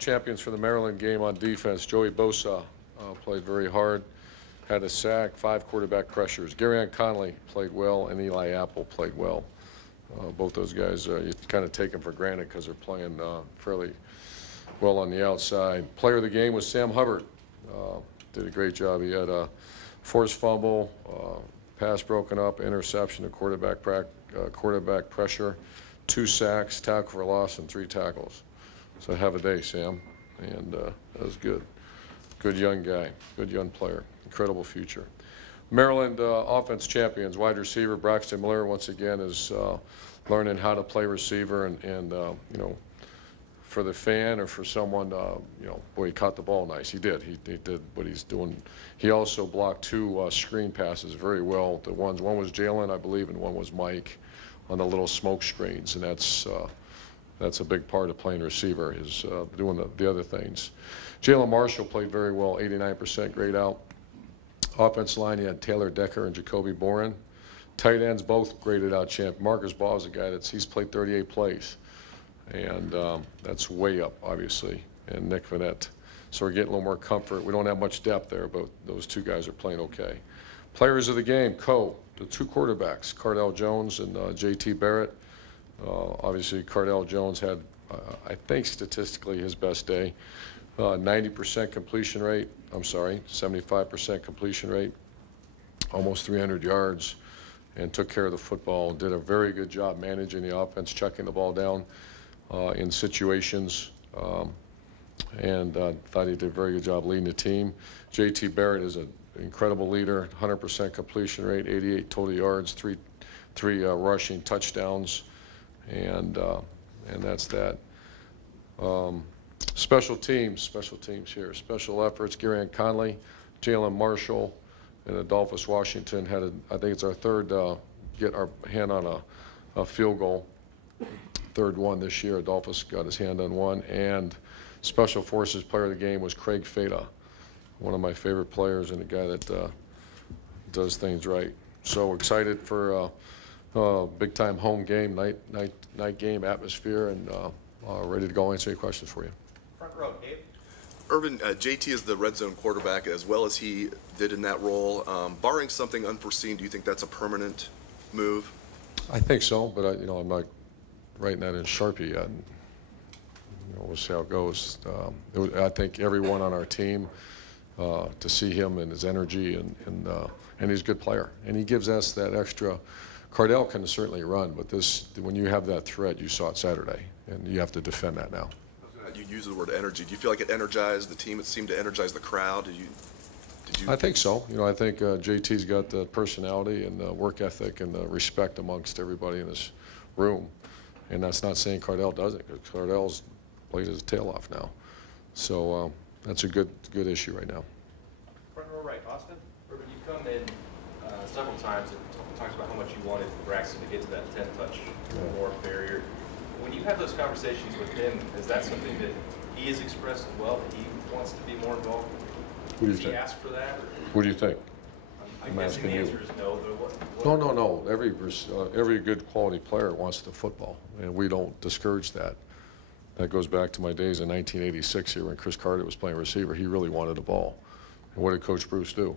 Champions for the Maryland game on defense. Joey Bosa played very hard, had a sack, 5 quarterback pressures. Garyon Conley played well, and Eli Apple played well. Both those guys, you kind of take them for granted because they're playing fairly well on the outside. Player of the game was Sam Hubbard. Did a great job. He had a forced fumble, pass broken up, interception, a quarterback pressure, 2 sacks, tackle for loss, and 3 tackles. So have a day, Sam. And that was good. Good young guy, good young player, incredible future. Maryland offense champions, wide receiver Braxton Miller once again is learning how to play receiver, and you know, for the fan or for someone, you know, boy, he caught the ball nice. He did. He did what he's doing. He also blocked 2 screen passes very well. One was Jalen, I believe, and one was Mike on the little smoke screens, and that's a big part of playing receiver, is doing the other things. Jalen Marshall played very well, 89% grade out. Offensive line, he had Taylor Decker and Jacoby Boren. Tight ends both graded out champ. Marcus Ball is a guy he's played 38 plays, and that's way up, obviously. And Nick Vanette. So we're getting a little more comfort. We don't have much depth there, but those 2 guys are playing okay. Players of the game, the 2 quarterbacks, Cardell Jones and JT Barrett. Obviously, Cardell Jones had, I think, statistically his best day. 90% completion rate. I'm sorry, 75% completion rate. Almost 300 yards, and took care of the football. Did a very good job managing the offense, checking the ball down in situations, and thought he did a very good job leading the team. JT Barrett is an incredible leader. 100% completion rate, 88 total yards, three rushing touchdowns. And that's that. Special teams here. Special efforts, Garyon Conley, Jalen Marshall, and Adolphus Washington had I think it's our third, get our hand on a field goal. Third one this year. Adolphus got his hand on one. And Special Forces player of the game was Craig Fada, one of my favorite players and a guy that does things right. So excited for big time home game, night game atmosphere, and ready to go answer any questions for you. Front row, Dave. Irvin, JT is the red zone quarterback as well as he did in that role. Barring something unforeseen, do you think that's a permanent move? I think so, but I'm not writing that in Sharpie yet. We'll see how it goes. I think everyone on our team, to see him and his energy, and he's a good player, and he gives us that extra. Cardell can certainly run, but when you have that threat, you saw it Saturday, and you have to defend that now. You use the word energy. Do you feel like it energized the team? It seemed to energize the crowd. Did you? I think so. I think JT's got the personality and the work ethic and the respect amongst everybody in this room, and that's not saying Cardell doesn't, because Cardell's played his tail off now. So that's a good issue right now. Front row right, Austin. Urban, you've come in several times and talked about how much you wanted Braxton to get to that 10-touch or more barrier. When you have those conversations with him, is that something that he has expressed as well, that he wants to be more involved? What do you think? He asked for that? What do you think? I'm guessing the answer is no, but what No. Every good quality player wants the football, and we don't discourage that. That goes back to my days in 1986 here when Chris Carter was playing receiver. He really wanted the ball. And what did Coach Bruce do?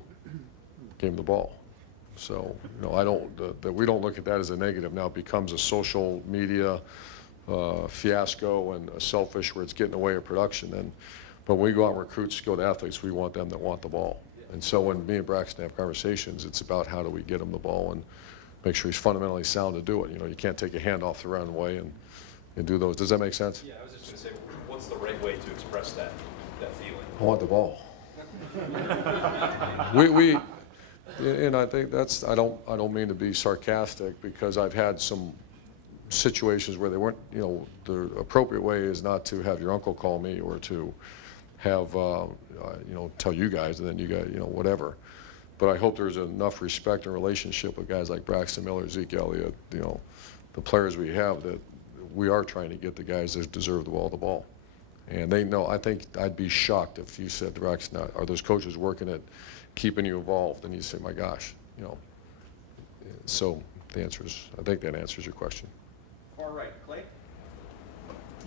Gave him the ball. So, we don't look at that as a negative. Now it becomes a social media fiasco and selfish where it's getting away of production. But when we go out and recruit skilled athletes, we want them that want the ball. And so when me and Braxton have conversations, it's about how do we get him the ball and make sure he's fundamentally sound to do it. You can't take a hand off the runway and do those. Does that make sense? Yeah, I was just going to say, what's the right way to express that feeling? I want the ball. And I think I don't mean to be sarcastic, because I've had some situations where they weren't, the appropriate way is not to have your uncle call me or to have, tell you guys, and then you guys, whatever. But I hope there's enough respect and relationship with guys like Braxton Miller, Zeke Elliott, the players we have, that we are trying to get the guys that deserve the ball. And they know. I think I'd be shocked if you said to Braxton, are those coaches working at keeping you involved? And you say, my gosh, So the answer is, I think that answers your question. Far right, Clay.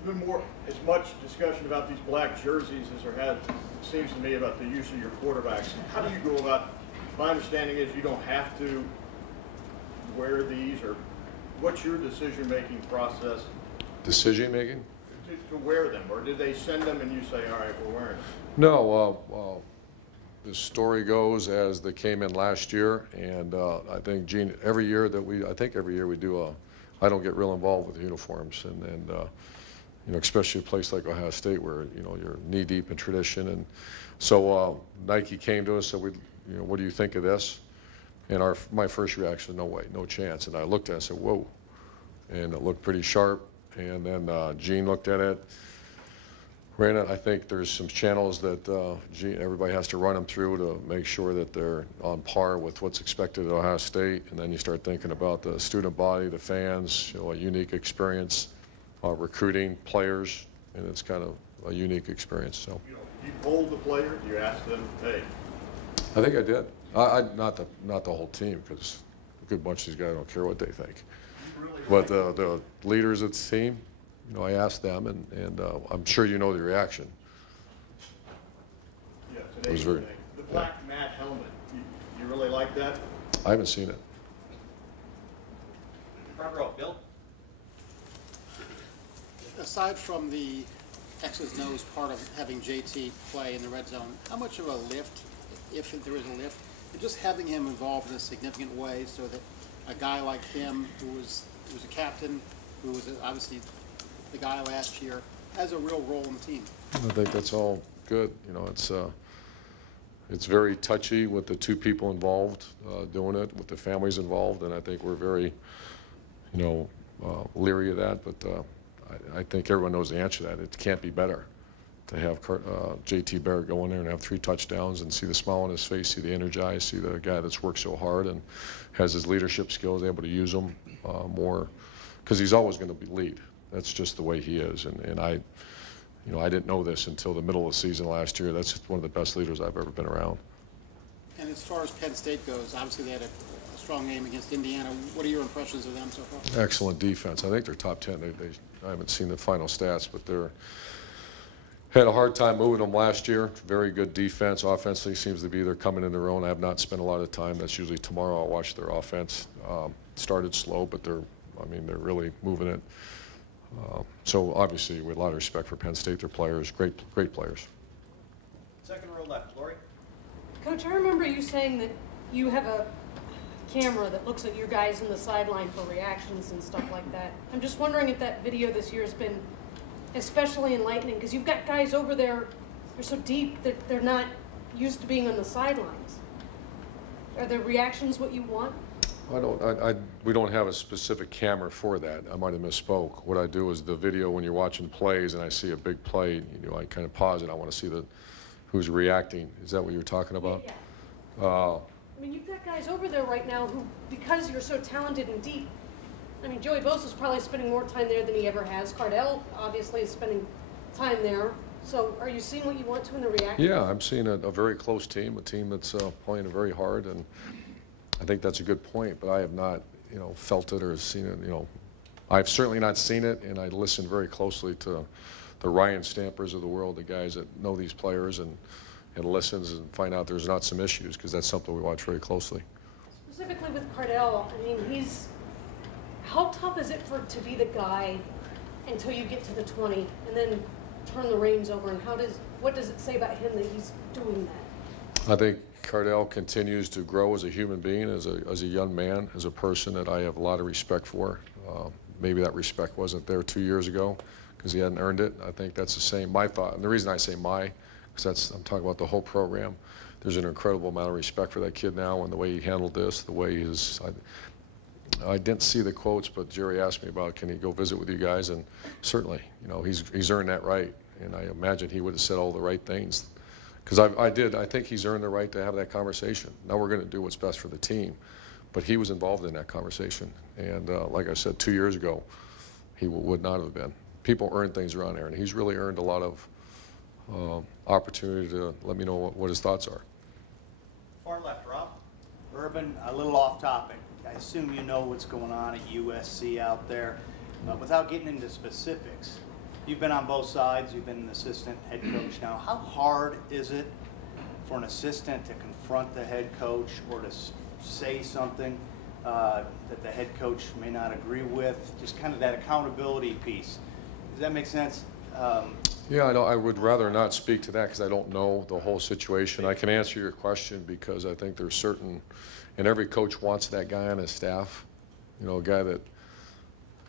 There's been as much discussion about these black jerseys as there has, it seems to me, about the use of your quarterbacks. How do you go about, my understanding is you don't have to wear these, or what's your decision-making process Decision-making? to wear them? Or did they send them and you say, all right, we're wearing them? No, the story goes as they came in last year, and I think, Gene, every year we do I don't get real involved with the uniforms, and you know, especially a place like Ohio State where, you know, you're knee-deep in tradition. And so Nike came to us and said, you know, what do you think of this? And my first reaction, no way, no chance. And I looked at it and said, whoa. And it looked pretty sharp. And then Gene looked at it, ran it. I think there's some channels that everybody has to run them through to make sure that they're on par with what's expected at Ohio State. And then you start thinking about the student body, the fans, you know, a unique experience, recruiting players, and it's kind of a unique experience. So You polled the players, you asked them, hey. I think I did. Not the whole team, because a good bunch of these guys don't care what they think. But the leaders of the team, you know, I asked them, and I'm sure you know the reaction. Yeah, It was very, the black matte helmet, you really like that? I haven't seen it. Front row, Bill. Aside from the X's and O's part of having JT play in the red zone, how much of a lift, if there is a lift, and just having him involved in a significant way so that a guy like him, who was a captain, who was obviously the guy last year, has a real role in the team? I think that's all good. You know, it's very touchy with the two people involved doing it, with the families involved, and I think we're very, you know, leery of that. But I think everyone knows the answer to that. It can't be better to have JT Barrett go in there and have 3 touchdowns and see the smile on his face, see the energized, see the guy that's worked so hard and has his leadership skills, able to use them more, because he's always going to lead. That's just the way he is. And I, you know, I didn't know this until the middle of the season last year. That's one of the best leaders I've ever been around. And as far as Penn State goes, obviously they had a strong game against Indiana. What are your impressions of them so far? Excellent defense. I think they're top 10. I haven't seen the final stats, but they're had a hard time moving them last year. Very good defense. Offensively seems to be they're coming in their own. I have not spent a lot of time. That's usually tomorrow. I'll watch their offense. Started slow, but they're really moving it. So obviously, with a lot of respect for Penn State, their players, great players. Second row left, Lori. Coach, I remember you saying that you have a camera that looks at your guys in the sideline for reactions and stuff like that. I'm just wondering if that video this year has been especially enlightening, because you've got guys over there, they're so deep that they're not used to being on the sidelines. Are the reactions what you want? We don't have a specific camera for that. I might have misspoke. What I do is the video when you're watching plays and I see a big play, you know, I kind of pause it. I want to see who's reacting. Is that what you're talking about? Yeah. I mean, you've got guys over there right now who, because you're so talented and deep, I mean, Joey Bosa's probably spending more time there than he ever has. Cardell obviously is spending time there. So are you seeing what you want to in the reaction? Yeah, I'm seeing a very close team, a team that's playing very hard, and I think that's a good point. But I have not, you know, felt it or seen it. You know, I've certainly not seen it, and I listen very closely to the Ryan Stampers of the world, the guys that know these players and listens and find out there's not some issues, because that's something we watch very closely. Specifically with Cardell, I mean, how tough is it to be the guy until you get to the 20 and then turn the reins over, and what does it say about him that he's doing that? I think Cardell continues to grow as a human being, as a young man, as a person that I have a lot of respect for. Maybe that respect wasn't there 2 years ago because he hadn't earned it. I think that's the same, my thought. And the reason I say because I'm talking about the whole program. There's an incredible amount of respect for that kid now and the way he handled this, the way I didn't see the quotes, but Jerry asked me about, can he go visit with you guys? And certainly, you know, he's earned that right. And I imagine he would have said all the right things. Because I think he's earned the right to have that conversation. Now we're going to do what's best for the team. But he was involved in that conversation. And like I said, 2 years ago, he would not have been. People earn things around there, and he's really earned a lot of opportunity to let me know what his thoughts are. Far left, Rob. Urban, a little off topic. I assume you know what's going on at USC out there. Without getting into specifics, You've been on both sides. You've been an assistant, head coach now. How hard is it for an assistant to confront the head coach or to say something that the head coach may not agree with? Just kind of that accountability piece. Does that make sense? Yeah, I would rather not speak to that because I don't know the whole situation. I can answer your question because I think there's certain, and every coach wants that guy on his staff, you know, a guy that,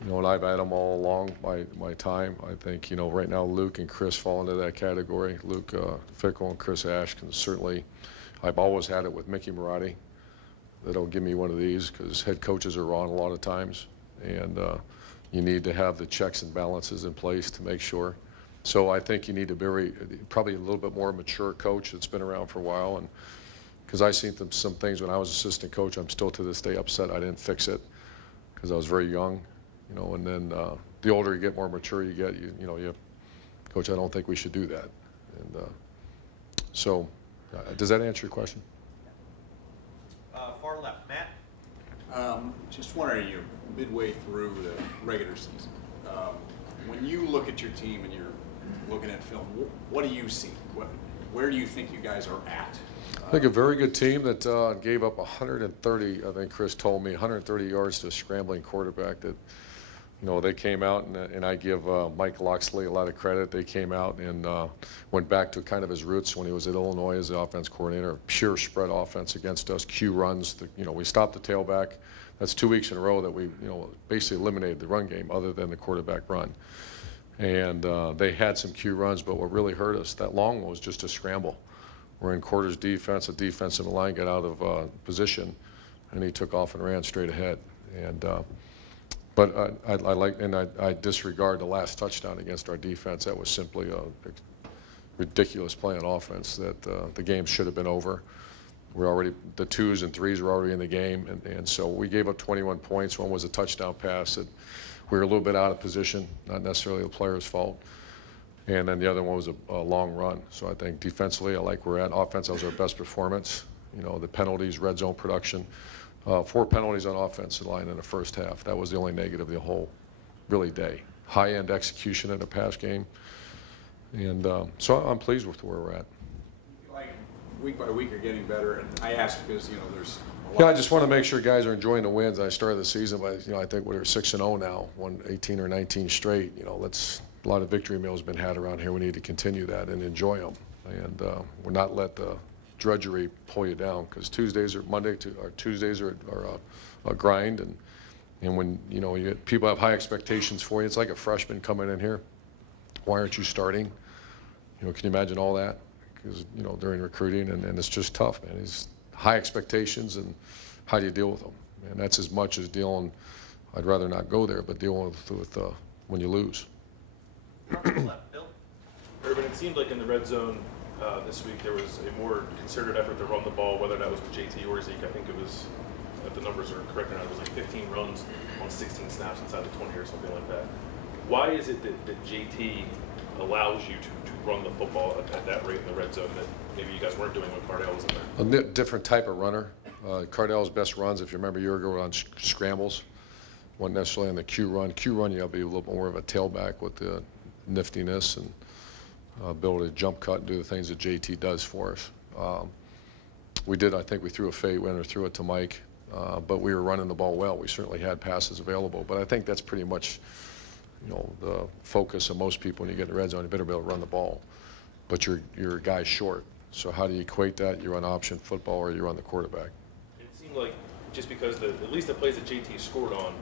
you know, and I've had them all along my time. I think, you know, right now Luke and Chris fall into that category. Luke Fickle and Chris Ashkin, certainly. I've always had it with Mickey Marotti. They don't give me one of these because head coaches are wrong a lot of times. And you need to have the checks and balances in place to make sure. So I think you need to be probably a little bit more mature coach that's been around for a while. And because I seen some things when I was assistant coach, I'm still to this day upset I didn't fix it because I was very young, you know. And then the older you get, more mature you get. You know, Coach, I don't think we should do that. And so, does that answer your question? Far left, Matt. Just wondering, you're midway through the regular season. When you look at your team and you're looking at film, what do you see? Where do you think you guys are at? I think a very good team that gave up 130, I think Chris told me, 130 yards to a scrambling quarterback that, you know, they came out, and I give Mike Loxley a lot of credit. They came out and went back to kind of his roots when he was at Illinois as the offense coordinator, pure spread offense against us, Q runs. You know, we stopped the tailback. That's 2 weeks in a row that we, you know, basically eliminated the run game other than the quarterback run. And they had some Q runs, but what really hurt us, that long one was just a scramble. We're in quarters defense, a defensive line got out of position, and he took off and ran straight ahead. And but I disregard the last touchdown against our defense. That was simply a ridiculous play on offense that the game should have been over. We're already, the 2s and 3s were already in the game, and so we gave up 21 points. One was a touchdown pass that we were a little bit out of position, not necessarily the player's fault. And then the other one was a long run. So I think defensively, I like where we're at. Offense, that was our best performance. You know, the penalties, red zone production. 4 penalties on offensive line in the first half. That was the only negative of the whole, really, day. High-end execution in the pass game. And so I'm pleased with where we're at. Like, week by week, you're getting better. And I ask because, you know, there's a lot. Yeah, I just want to make sure guys are enjoying the wins. I started the season by, you know, I think we're 6-0 now, won 18 or 19 straight. You know, a lot of victory meals been had around here. We need to continue that and enjoy them. And we're not let the drudgery pull you down, because Tuesdays are a grind, and when, you know, people have high expectations for you. It's like a freshman coming in here. Why aren't you starting? You know, can you imagine all that? Because, you know, during recruiting, and it's just tough, man. It's high expectations, and how do you deal with them? And that's as much as dealing. I'd rather not go there, but dealing with when you lose. Left, Bill. Urban, it seemed like in the red zone this week there was a more concerted effort to run the ball, whether that was with JT or Zeke. I think it was, if the numbers are correct or not, it was like 15 runs on 16 snaps inside the 20 or something like that. Why is it that JT allows you to run the football at that rate in the red zone that maybe you guys weren't doing when Cardale was in there? A different type of runner. Cardale's best runs, if you remember a year ago, were on scrambles. Wasn't necessarily on the Q run. Q run, you have to be a little more of a tailback with the niftiness and ability to jump cut and do the things that JT does for us. We did, I think we threw a fade winner, threw it to Mike, but we were running the ball well. We certainly had passes available, but I think that's pretty much, you know, the focus of most people when you get in the red zone. You better be able to run the ball, but your guy's short. So how do you equate that? You run option football or you run the quarterback? It seemed like just because at least the plays that JT scored on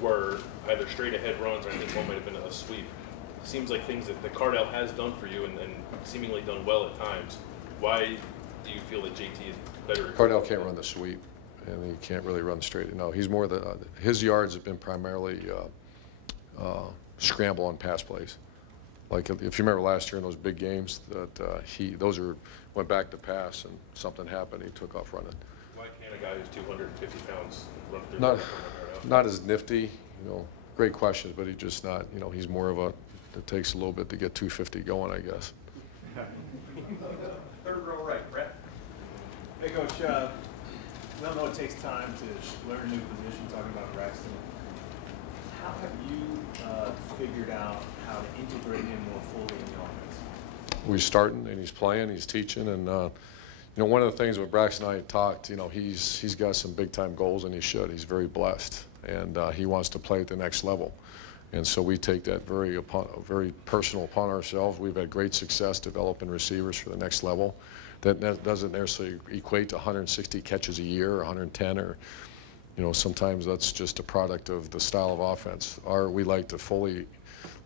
were either straight ahead runs, or I think one might have been a sweep. Seems like things that Cardale has done for you and seemingly done well at times. Why do you feel that JT is better? Cardale can't run the sweep, and he can't really run straight. No, he's more his yards have been primarily scramble on pass plays. Like if you remember last year in those big games, that went back to pass and something happened, he took off running. Why can't a guy who's 250 pounds run through? Not as nifty, you know. Great questions, but he's just not. You know, he's more of a. It takes a little bit to get 250 going, I guess. Third row right, Brett. Hey, Coach. We all know it takes time to learn a new position, talking about Braxton. how have you figured out how to integrate him more fully in the offense? We're starting, and he's playing, he's teaching, and you know, one of the things when Braxton and I talked, you know, he's got some big-time goals, and he should. He's very blessed, and he wants to play at the next level. And so we take that very personal upon ourselves. We've had great success developing receivers for the next level. That doesn't necessarily equate to 160 catches a year or 110, or, you know, sometimes that's just a product of the style of offense. We like to fully,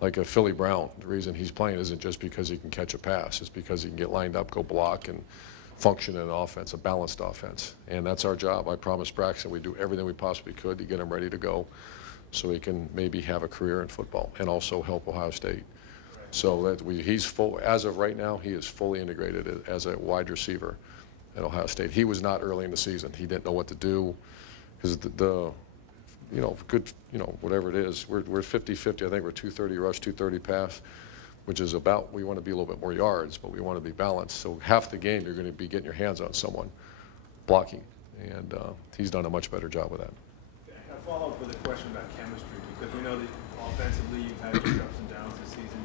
like a Philly Brown. The reason he's playing isn't just because he can catch a pass. It's because he can get lined up, go block, and function in an offense, a balanced offense. And that's our job. I promised Braxton we'd do everything we possibly could to get him ready to go so he can maybe have a career in football and also help Ohio State. So that he's full, as of right now, he is fully integrated as a wide receiver at Ohio State. He was not early in the season. He didn't know what to do because you know, good, you know, whatever it is, we're 50-50. I think we're 230 rush, 230 pass, which is about, we want to be a little bit more yards, but we want to be balanced. So half the game you're going to be getting your hands on someone blocking, and he's done a much better job with that. I follow up with a question about chemistry, because we know that offensively you've had your ups and downs this season.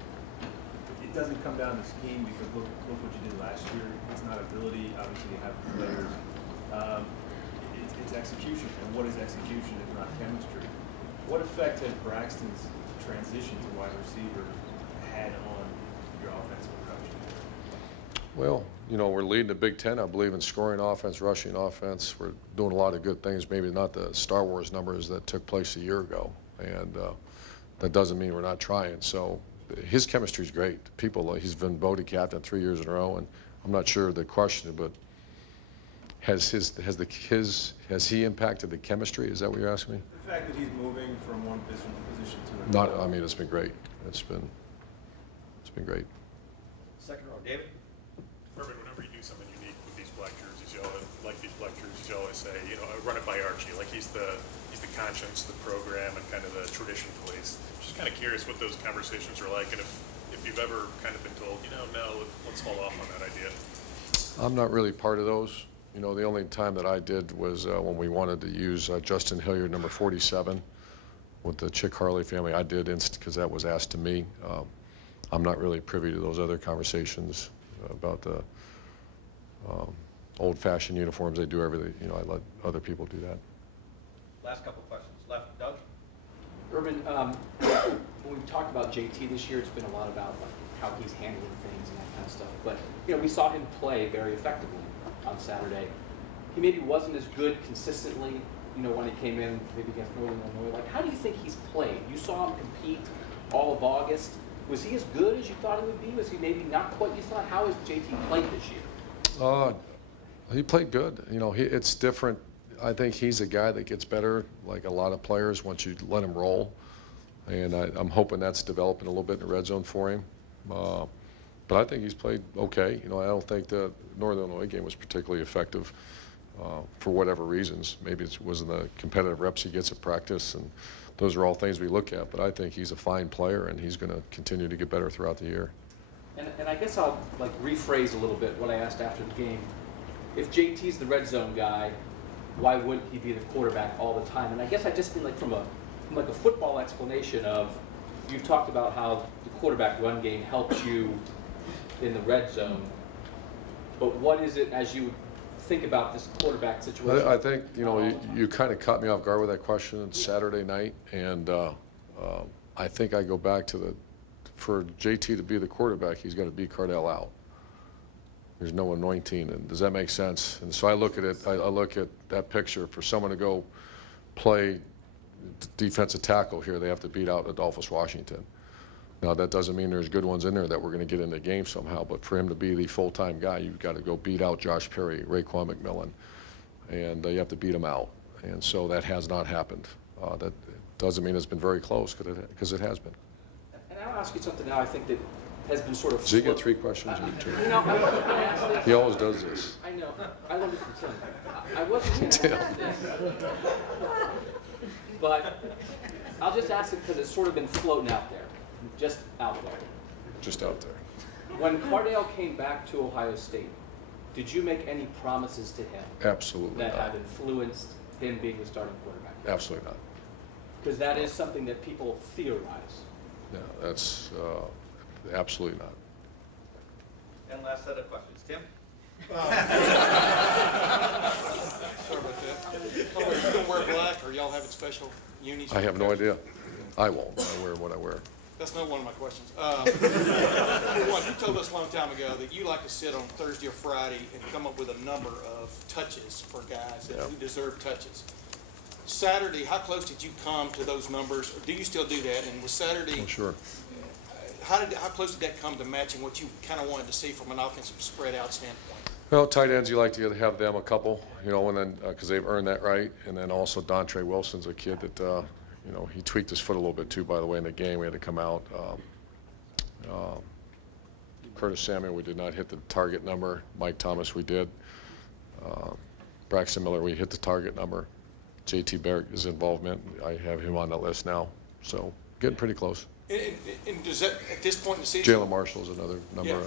It doesn't come down to scheme, because look what you did last year. It's not ability. Obviously you have players. It's execution, and what is execution if not chemistry? What effect has Braxton's transition to wide receiver had on your offensive production? Well, you know, we're leading the Big Ten, I believe, in scoring offense, rushing offense. We're doing a lot of good things, maybe not the Star Wars numbers that took place a year ago. And that doesn't mean we're not trying. So his chemistry is great. He's been voted captain 3 years in a row, and I'm not sure the question, but has he impacted the chemistry? Is that what you're asking me? The fact that he's moving from one position to another. I mean, it's been great. It's been great. Second row, David. Urban, whenever you do something unique with these black jerseys, you always, like these black jerseys, you always say, you know, run it by Archie. Like he's the conscience of the program and kind of the tradition police. Just kind of curious what those conversations are like, and if you've ever kind of been told, you know, no, let's hold off on that idea. I'm not really part of those. You know, the only time that I did was when we wanted to use Justin Hilliard, number 47, with the Chick Harley family. I did because that was asked to me. I'm not really privy to those other conversations about the old-fashioned uniforms. They do everything. You know, I let other people do that. Last couple questions. Left, Doug. Urban, when we've talked about JT this year, it's been a lot about like, how he's handling things and that kind of stuff. But you know, we saw him play very effectively on Saturday. He maybe wasn't as good consistently, you know, when he came in maybe against Northern Illinois. Like, how do you think he's played? You saw him compete all of August. Was he as good as you thought he would be? Was he maybe not quite you thought? How has JT played this year? He played good. You know, it's different. I think he's a guy that gets better, like a lot of players, once you let him roll. And I'm hoping that's developing a little bit in the red zone for him. But I think he's played okay. You know, I don't think the Northern Illinois game was particularly effective for whatever reasons. Maybe it wasn't the competitive reps he gets at practice, and those are all things we look at. But I think he's a fine player, and he's going to continue to get better throughout the year. And I guess I'll like rephrase a little bit what I asked after the game. If JT's the red zone guy, why wouldn't he be the quarterback all the time? And I guess I just mean like from a football explanation of, you talked about how the quarterback run game helps you in the red zone, but what is it as you think about this quarterback situation? I think, you know, you kind of caught me off guard with that question. It's Saturday night, and I think I go back to for JT to be the quarterback, he's got to beat Cardell out. There's no anointing, and does that make sense? And so I look at it, I look at that picture. For someone to go play defensive tackle here, they have to beat out Adolphus Washington. Now, that doesn't mean there's good ones in there that we're going to get in the game somehow, but for him to be the full-time guy, you've got to go beat out Josh Perry, Raekwon McMillan, and you have to beat them out. And so that has not happened. That doesn't mean it's been very close, because it has been. And I'll ask you something now I think that has been sort of... Does he get 3 questions? You know, I wasn't going to ask this. He always does this. I know. I learned it from Tim. I wasn't going to ask this. But I'll just ask it because it's sort of been floating out there. Just out there. Just out there. When Cardale came back to Ohio State, did you make any promises to him Absolutely that not. have influenced him being the starting quarterback? Absolutely not. Because that is something that people theorize. Yeah, that's absolutely not. And last set of questions. Tim? Sorry about that. Oh, wait, you gonna wear black, or y'all having special unis? I have no idea. I won't. I wear what I wear. That's not one of my questions. One, you told us a long time ago that you like to sit on Thursday or Friday and come up with a number of touches for guys that who deserve touches. Saturday, how close did you come to those numbers? Or do you still do that? And was Saturday, Oh, sure. how close did that come to matching what you kind of wanted to see from an offensive spread out standpoint? Well, tight ends, you like to have them a couple, you know, and then because they've earned that right. And then also Dontre Wilson's a kid that, you know, he tweaked his foot a little bit too, by the way, in the game. We had to come out. Curtis Samuel, we did not hit the target number. Mike Thomas, we did. Braxton Miller, we hit the target number. JT Barrett, his involvement, I have him on the list now. So getting pretty close. And does that, at this point in the season? Jalen Marshall is another number. Yeah.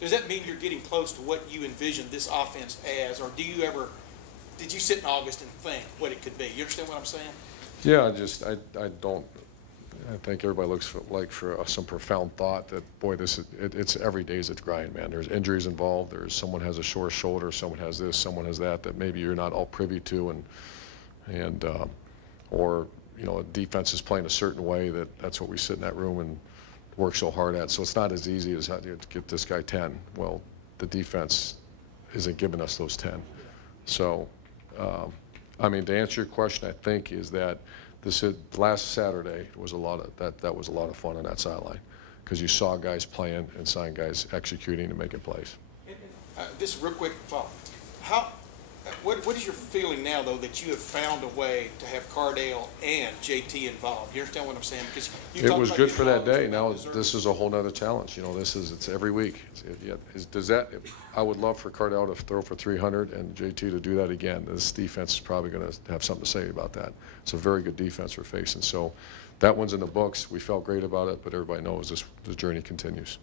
Does that mean you're getting close to what you envisioned this offense as, or did you sit in August and think what it could be? You understand what I'm saying? Yeah, I think everybody looks for some profound thought that, boy, it's every day is a grind, man. There's injuries involved. Someone has a sore shoulder, someone has this, someone has that maybe you're not all privy to, or you know, a defense is playing a certain way that's what we sit in that room and work so hard at. So it's not as easy as how to get this guy 10. Well, the defense isn't giving us those 10. So, I mean, to answer your question, I think is that last Saturday was a lot of that was a lot of fun on that sideline because you saw guys playing and saw guys executing and making plays. This is real quick follow-up. What is your feeling now, though, that you have found a way to have Cardale and JT involved? You understand what I'm saying? Because it was good for that day. Now this is a whole nother challenge. You know, it's every week. I would love for Cardale to throw for 300 and JT to do that again. This defense is probably going to have something to say about that. It's a very good defense we're facing. So that one's in the books. We felt great about it, but everybody knows this journey continues.